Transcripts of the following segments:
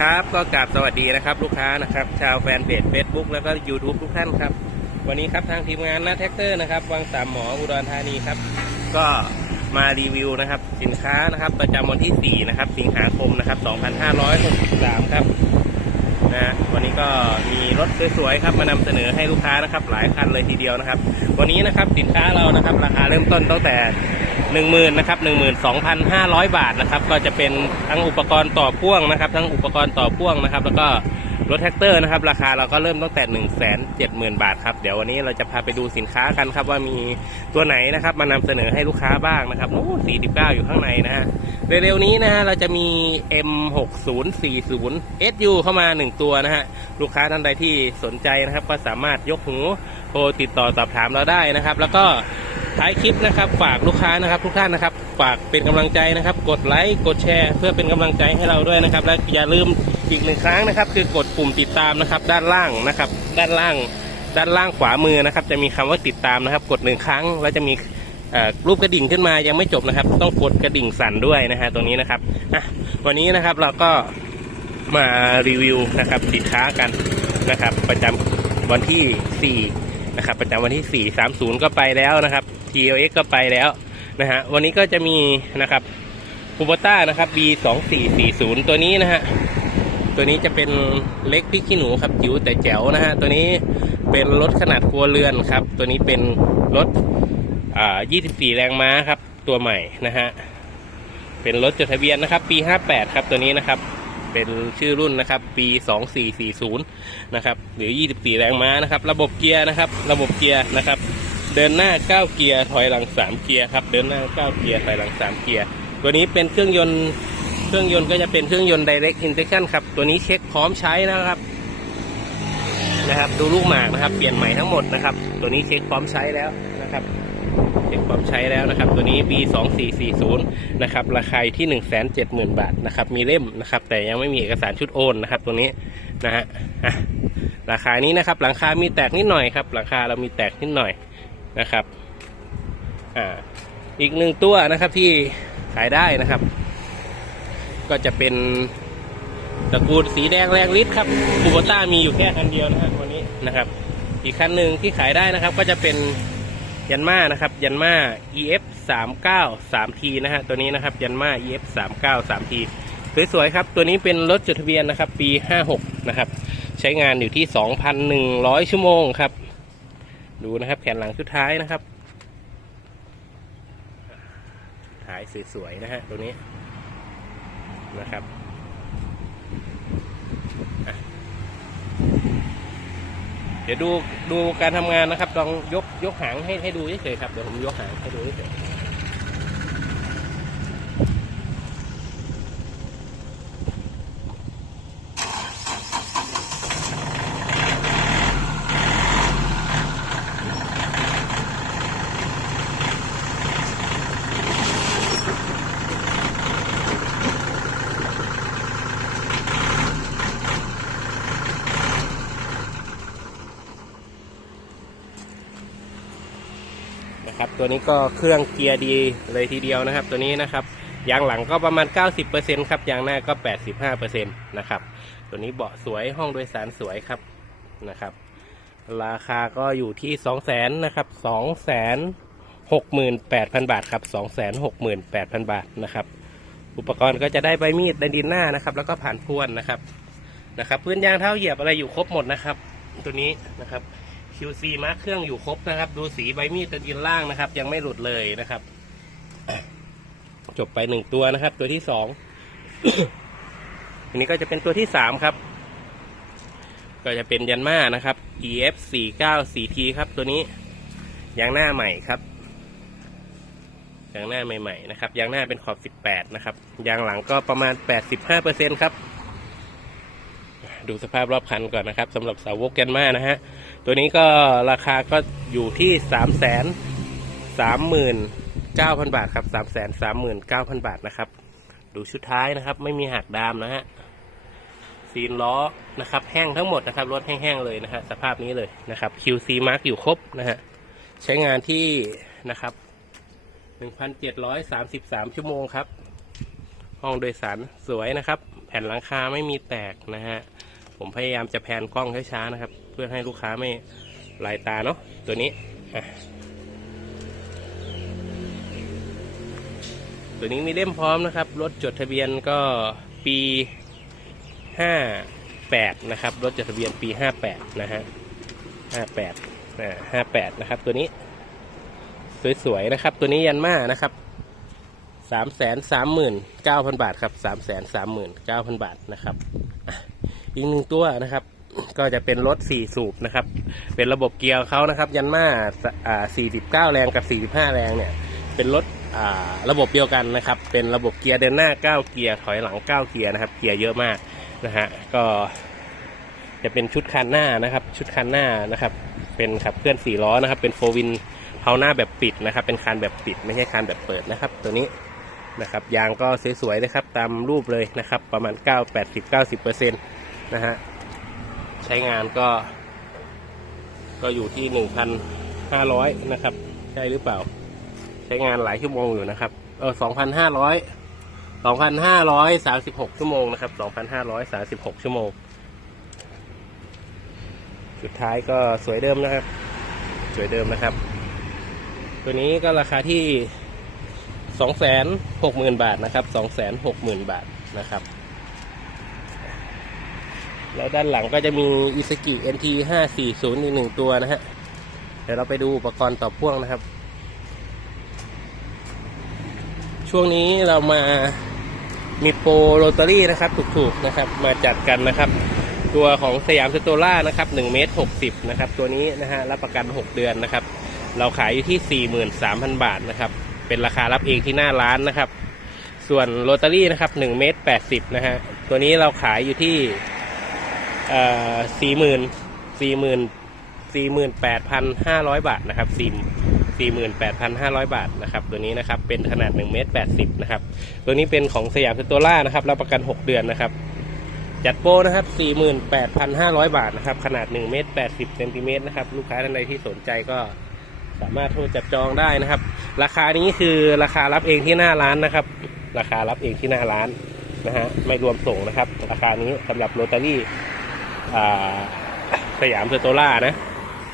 ครับก็กราบสวัสดีนะครับ ลูกค้านะครับชาวแฟนเพจ Facebook แล้วก็ YouTube ทุกท่านครับ วันนี้ครับทางทีมงานนะแท็กเตอร์นะครับวังสามหมออุดรธานีครับ ก็มารีวิวนะครับ สินค้านะครับ ประจำวันที่ 4 นะครับ สิงหาคมนะครับ 2563 ครับนะวันนี้ก็มีรถสวยๆครับ มานำเสนอให้ลูกค้านะครับ หลายคันเลยทีเดียวนะครับ วันนี้นะครับสินค้าเรานะครับ ราคาเริ่มต้นตั้งแต่ หนึ่งหมื่นนะครับหนึ่งหมื่นสองพันห้าร้อยบาทนะครับก็จะเป็นทั้งอุปกรณ์ต่อพ่วงนะครับ ทั้งอุปกรณ์ต่อพ่วงนะครับ แล้วก็รถแท็กเตอร์นะครับ ราคาเราก็เริ่มตั้งแต่หนึ่งแสนเจ็ดหมื่นบาทครับเดี๋ยววันนี้เราจะพาไปดูสินค้ากันครับว่ามีตัวไหนนะครับมานำเสนอให้ลูกค้าบ้างนะครับโอ้สีดีเก้าอยู่ข้างในนะฮะเร็วๆนี้นะฮะเราจะมี M6040 SU เข้ามาหนึ่งตัวนะฮะลูกค้าท่านใดที่สนใจนะครับ ก็สามารถยกหูโทรติดต่อสอบถามเราได้นะครับ แล้วก็ ท้ายคลิปนะครับ ฝากลูกค้านะครับ ทุกท่านนะครับ ฝากเป็นกำลังใจนะครับ กดไลค์กดแชร์ เพื่อเป็นกำลังใจให้เราด้วยนะครับ และอย่าลืมอีกหนึ่งครั้งนะครับ คือกดปุ่มติดตามนะครับ ด้านล่างนะครับ ด้านล่าง ด้านล่างขวามือนะครับ จะมีคำว่าติดตามนะครับ กดหนึ่งครั้งแล้วจะมีรูปกระดิ่งขึ้นมายังไม่จบนะครับ ต้องกดกระดิ่งสั่นด้วยนะฮะตรงนี้นะครับอะวันนี้นะครับเราก็มารีวิวนะครับสินค้ากันนะครับ ประจำวันที่ 4 นะครับ ประจำวันที่ 4 30 ก็ไปแล้วนะครับ TLX ก็ไปแล้วนะฮะวันนี้ก็จะมีนะครับคูโบต้านะครับ B 2 4 4 0 ตัวนี้นะฮะตัวนี้จะเป็นเล็กพริกขี้หนูครับจิ๋วแต่แจ๋วนะฮะตัวนี้เป็นรถขนาดครัวเรือนครับ ตัวนี้เป็นรถอ่า24 แรงม้าครับ ตัวใหม่นะฮะเป็นรถจดทะเบียนนะครับ ปี 58 ครับตัวนี้นะครับเป็นชื่อรุ่นนะครับ ปี 2440 นะครับ หรือ 24 แรงม้านะครับ ระบบเกียร์นะครับ ระบบเกียร์นะครับ เดินหน้า 9 เกียร์ถอยหลัง 3 เกียร์ครับเดินหน้า 9 เกียร์ถอยหลัง 3 เกียร์ตัวนี้เป็นเครื่องยนต์เครื่องยนต์ก็จะเป็นเครื่องยนต์ direct injection ครับตัวนี้เช็คพร้อมใช้นะครับนะครับ ดูลูกหมากนะครับ เปลี่ยนใหม่ทั้งหมดนะครับ ตัวนี้เช็คพร้อมใช้แล้วนะครับเช็คความใช้แล้วนะครับ ตัวนี้ B 2 4 4 0นะครับราคาที่ 1 7 0 0 0 0 บาทนะครับมีเล่มนะครับ แต่ยังไม่มีเอกสารชุดโอนนะครับ ตัวนี้นะฮะอะราคานี้นะครับ หลังคามีแตกนิดหน่อยครับหลังคาเรามีแตกนิดหน่อย นะครับอ่าอีกหนึ่งตัวนะครับที่ขายได้นะครับ ก็จะเป็นตระกูลสีแดงแรงฤทธิ์ครับคูโบต้ามีอยู่แค่คันเดียวนะฮะวันนี้นะครับ อีกคันหนึ่งที่ขายได้นะครับ ก็จะเป็นยันมานะครับ ยันมา EF 3 9 3 T นะฮะตัวนี้นะครับ ยันมา EF 3 9 3 T สวยๆครับ ตัวนี้เป็นรถจดทะเบียนนะครับ ปี 56 นะครับ ใช้งานอยู่ที่ 2,100 ชั่วโมงครับ ดูนะครับแผ่นหลังสุดท้ายนะครับสุดท้ายสวยๆนะฮะตัวนี้นะครับเดี๋ยวดูดูการทำงานนะครับลองยกยกหางให้ให้ดูเฉยๆครับเดี๋ยวผมยกหางให้ดูเฉย นะครับ ตัวนี้ก็เครื่องเกียร์ดีเลยทีเดียวนะครับ ตัวนี้นะครับยางหลังก็ประมาณ 90%ครับยางหน้าก็ 85%นะครับ ตัวนี้เบาะสวยห้องโดยสารสวยครับนะครับ ราคาก็อยู่ที่ 2 0 0 0 0 0นะครับ 2 6 8 0 0 0 บาทครับ 2 6 8 0 0 0 บาทนะครับ อุปกรณ์ก็จะได้ใบมีดในดินหน้านะครับ แล้วก็ผ่านพรวนนะครับนะครับ พื้นยางเท้าเหยียบอะไรอยู่ครบหมดนะครับ ตัวนี้นะครับ QC มาร์คเครื่องอยู่ครบนะครับ ดูสีใบมีดตะดินล่างนะครับ ยังไม่หลุดเลยนะครับ จบไปหนึ่งตัวนะครับ ตัวที่สองอันนี้ก็จะเป็นตัวที่สามครับ ก็จะเป็นยันมานะครับ EF 4 9 4 T ครับ ตัวนี้ยางหน้าใหม่ครับยางหน้าใหม่ๆนะครับยางหน้าเป็นขอบ 18 นะครับยางหลังก็ประมาณ 85%ครับ ดูสภาพรอบคันก่อนนะครับสำหรับสาวกยันมานะฮะ ตัวนี้ก็ราคาก็อยู่ที่สามแสนสามหมื่นเก้าพันบาทครับสามแสนสามหมื่นเก้าพันบาทนะครับ ดูชุดท้ายนะครับ ไม่มีหักดามนะฮะซีนล้อนะครับ แห้งทั้งหมดนะครับรถแห้งๆเลยนะฮะสภาพนี้เลยนะครับ QC Mark อยู่ครบนะฮะใช้งานที่นะครับหนึ่งพันเจ็ดร้อยสามสิบสามชั่วโมงครับ ห้องโดยสารสวยนะครับ แผ่นหลังคาไม่มีแตกนะฮะ ผมพยายามจะแพนกล้องช้าๆนะครับ เพื่อให้ลูกค้าไม่ลายตาเนาะตัวนี้ตัวนี้มีเล่มพร้อมนะครับ รถจดทะเบียนก็ปี 58 นะครับ รถจดทะเบียนปี 58 นะฮะ 58นะ58 นะครับ ตัวนี้ สวยๆ นะครับ ตัวนี้ยันมานะครับสามแสนสามหมื่นเก้าพันบาทครับสามแสนสามหมื่นเก้าพันบาทนะครับ อีกหนึ่งตัวนะครับ ก็จะเป็นรถสี่สูบนะครับ เป็นระบบเกียร์เขานะครับ ยันมาอ่าสี่สิบเก้าแรงกับสี่สิบห้าแรงเนี่ย เป็นรถอ่าระบบเดียวกันนะครับ เป็นระบบเกียร์เดินหน้าเก้าเกียร์ถอยหลังเก้าเกียร์นะครับ เกียร์เยอะมากนะฮะ ก็จะเป็นชุดคันหน้านะครับ ชุดคันหน้านะครับ เป็นขับเคลื่อนสี่ล้อนะครับ เป็นโฟวินเพาหน้าแบบปิดนะครับ เป็นคันแบบปิด ไม่ใช่คันแบบเปิดนะครับ ตัวนี้นะครับยางก็สวยๆนะครับ ตามรูปเลยนะครับ ประมาณ 9 80 90เปอร์เซ็นต์ นะฮะ ใช้งานก็ ก็อยู่ที่1,500นห้าร้อยนะครับ ใช่หรือเปล่า ใช้งานหลายชั่วโมงอยู่นะครับ เออ2,500 2,536ชั่วโมงนะครับ2,536ชั่วโมง สุดท้ายก็สวยเดิมนะครับ สวยเดิมนะครับ ตัวนี้ก็ราคาที่สองแสนหกหมื่นบาทนะครับสองแสนหกหมื่นบาทนะครับ แล้วด้านหลังก็จะมี i s u z u NT ห้าสี่ศูนย์อีกหนึ่งตัวนะฮะ เดี๋ยวเราไปดูอุปกรณ์ต่อพ่วงนะครับ ช่วงนี้เรามามีโปรโรตารี่นะครับ ถูกๆนะครับ มาจัดกันนะครับ ตัวของสยามสโตล่านะครับ1เมตร60นะครับ ตัวนี้นะฮะรับประกัน 6 เดือนนะครับ เราขายอยู่ที่ 43,000 บาทนะครับ เป็นราคารับเองที่หน้าร้านนะครับ ส่วนโรตารี่นะครับ1เมตร80นะฮะ ตัวนี้เราขายอยู่ที่ เอ่อ40,000 40,000 48,500บาทนะครับ4 48,500บาทนะครับ ตัวนี้นะครับเป็นขนาด1เมตร80นะครับ ตัวนี้เป็นของสยามสโตล่านะครับรับประกัน6เดือนนะครับ จัดโปรนะครับ48,500บาทนะครับ ขนาด1เมตร80เซนติเมตรนะครับ ลูกค้าท่านใดที่สนใจก็สามารถโทรจับจองได้นะครับ ราคานี้คือราคารับเองที่หน้าร้านนะครับ ราคารับเองที่หน้าร้านนะฮะไม่รวมส่งนะครับ ราคานี้สำหรับโรตารี่ สยามสโตล่านะ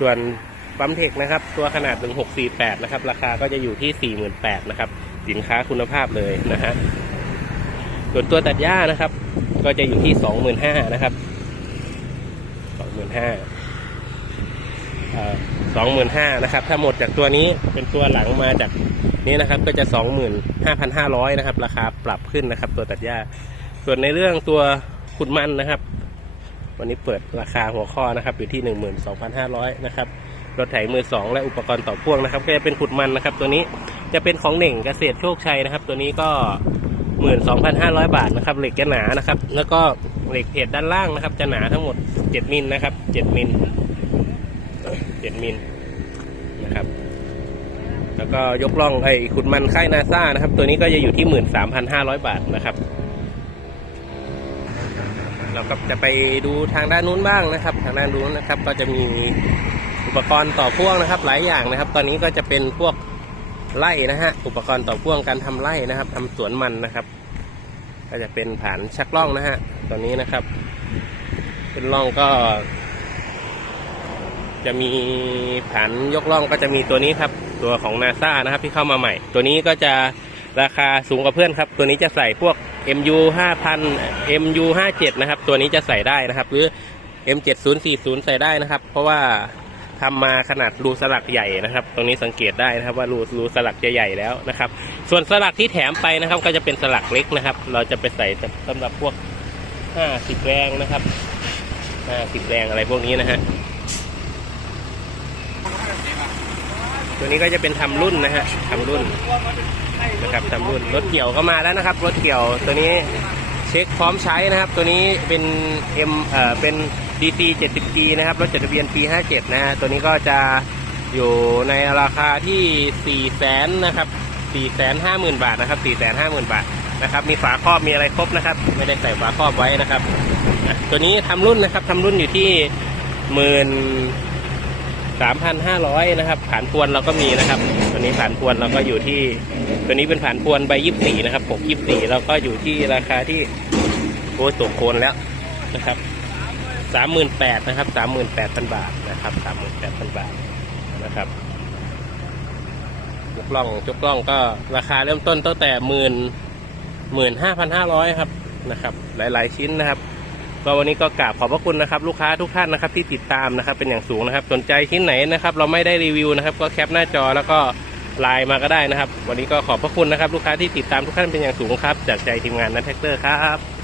ส่วนปั๊มเทคนะครับ ตัวขนาด 1648 นะครับ ราคาก็จะอยู่ที่ 48,000นะครับ สินค้าคุณภาพเลยนะฮะ ส่วนตัวตัดหญ้านะครับ ก็จะอยู่ที่ 25,000นะครับ 25,000สองหมื่นห้านะครับ ถ้าหมดจากตัวนี้เป็นตัวหลังมาจากนี้นะครับ ก็จะสองหมื่นห้าพันห้าร้อยนะครับ ราคาปรับขึ้นนะครับ ตัวตัดหญ้า ส่วนในเรื่องตัวขุดมันนะครับ วันนี้เปิดราคาหัวข้อนะครับอยู่ที่หนึ่งหมื่นสองพันห้าร้อยนะครับรถไถมือสองและอุปกรณ์ต่อพ่วงนะครับก็จะเป็นขุดมันนะครับ ตัวนี้จะเป็นของเหน่งเกษตรโชคชัยนะครับ ตัวนี้ก็หมื่นสองพันห้าร้อยบาทนะครับเหล็กจะหนานะครับ แล้วก็เหล็กเพจด้านล่างนะครับ จะหนาทั้งหมดเจ็ดมิลนะครับเจ็ดมิลเจ็ดมิลนะครับ แล้วก็ยกล่องไอ้ขุดมันค่ายนาซานะครับ ตัวนี้ก็จะอยู่ที่หมื่นสามพันห้าร้อยบาทนะครับ เราก็จะไปดูทางด้านนู้นบ้างนะครับ ทางด้านนู้นนะครับ ก็จะมีอุปกรณ์ต่อพ่วงนะครับ หลายอย่างนะครับ ตอนนี้ก็จะเป็นพวกไร่นะฮะ อุปกรณ์ต่อพ่วงการทำไร่นะครับทำสวนมันนะครับ ก็จะเป็นฐานชักล่องนะฮะตอนนี้นะครับ เป็นล่องก็ จะมีฐานยกล่องก็จะมีตัวนี้ครับ ตัวของนาซานะครับ ที่เข้ามาใหม่ ตัวนี้ก็จะราคาสูงกว่าเพื่อนครับ ตัวนี้จะใส่พวก MU 5000 MU 57นะครับ ตัวนี้จะใส่ได้นะครับ หรือ M7040 ใส่ได้นะครับ เพราะว่าทำมาขนาดรูสลักใหญ่นะครับ ตรงนี้สังเกตได้นะครับว่ารูรูสลักจะใหญ่แล้วนะครับ ส่วนสลักที่แถมไปนะครับ ก็จะเป็นสลักเล็กนะครับ เราจะไปใส่สำหรับพวก 50 แรงนะครับ 50 แรงอะไรพวกนี้นะฮะตัวนี้ก็จะเป็นทำรุ่นนะฮะทำรุ่น นะครับทำรุ่นรถเกี่ยวก็มาแล้วนะครับ รถเกี่ยวตัวนี้เช็คพร้อมใช้นะครับ ตัวนี้เป็น M เอ่อเป็น DC 70G นะครับรถจดทะเบียนปี 57 นะฮะตัวนี้ก็จะอยู่ในราคาที่4 0 0 0 0นะครับ4 5 0 0 0 0บาทนะครับ4 5 0 0 0 0บาทนะครับ มีฝาครอบมีอะไรครบนะครับ ไม่ได้ใส่ฝาครอบไว้นะครับ ตัวนี้ทำรุ่นนะครับทำรุ่นอยู่ที่หมื่น3,500นห้าร้อยนะครับฐานพวนเราก็มีนะครับ ตัวนี้ผ่านพวนเราก็อยู่ที่ ตัวนี้เป็นผ่านพวนใบยี่สี่นะครับปกยี่สี่เราก็อยู่ที่ราคาที่โอ้ตกโคนแล้วนะครับสามหมื่นแปดนะครับสามหมื่นแปดพันบาทนะครับสามหมื่นแปดพันบาทนะครับจุกล่องจุกล่องก็ราคาเริ่มต้นตั้งแต่หมื่นหมื่นห้าพันห้าร้อยครับนะครับ หลาย ๆ ชิ้นนะครับก็วันนี้ก็กราบขอบพระคุณนะครับ ลูกค้าทุกท่านนะครับที่ติดตามนะครับเป็นอย่างสูงนะครับ สนใจชิ้นไหนนะครับ เราไม่ได้รีวิวนะครับ ก็แคปหน้าจอแล้วก็ ไลน์มาก็ได้นะครับ วันนี้ก็ขอบพระคุณนะครับ ลูกค้าที่ติดตามทุกท่านเป็นอย่างสูงครับ จากใจทีมงานนัทแท็กเตอร์ครับ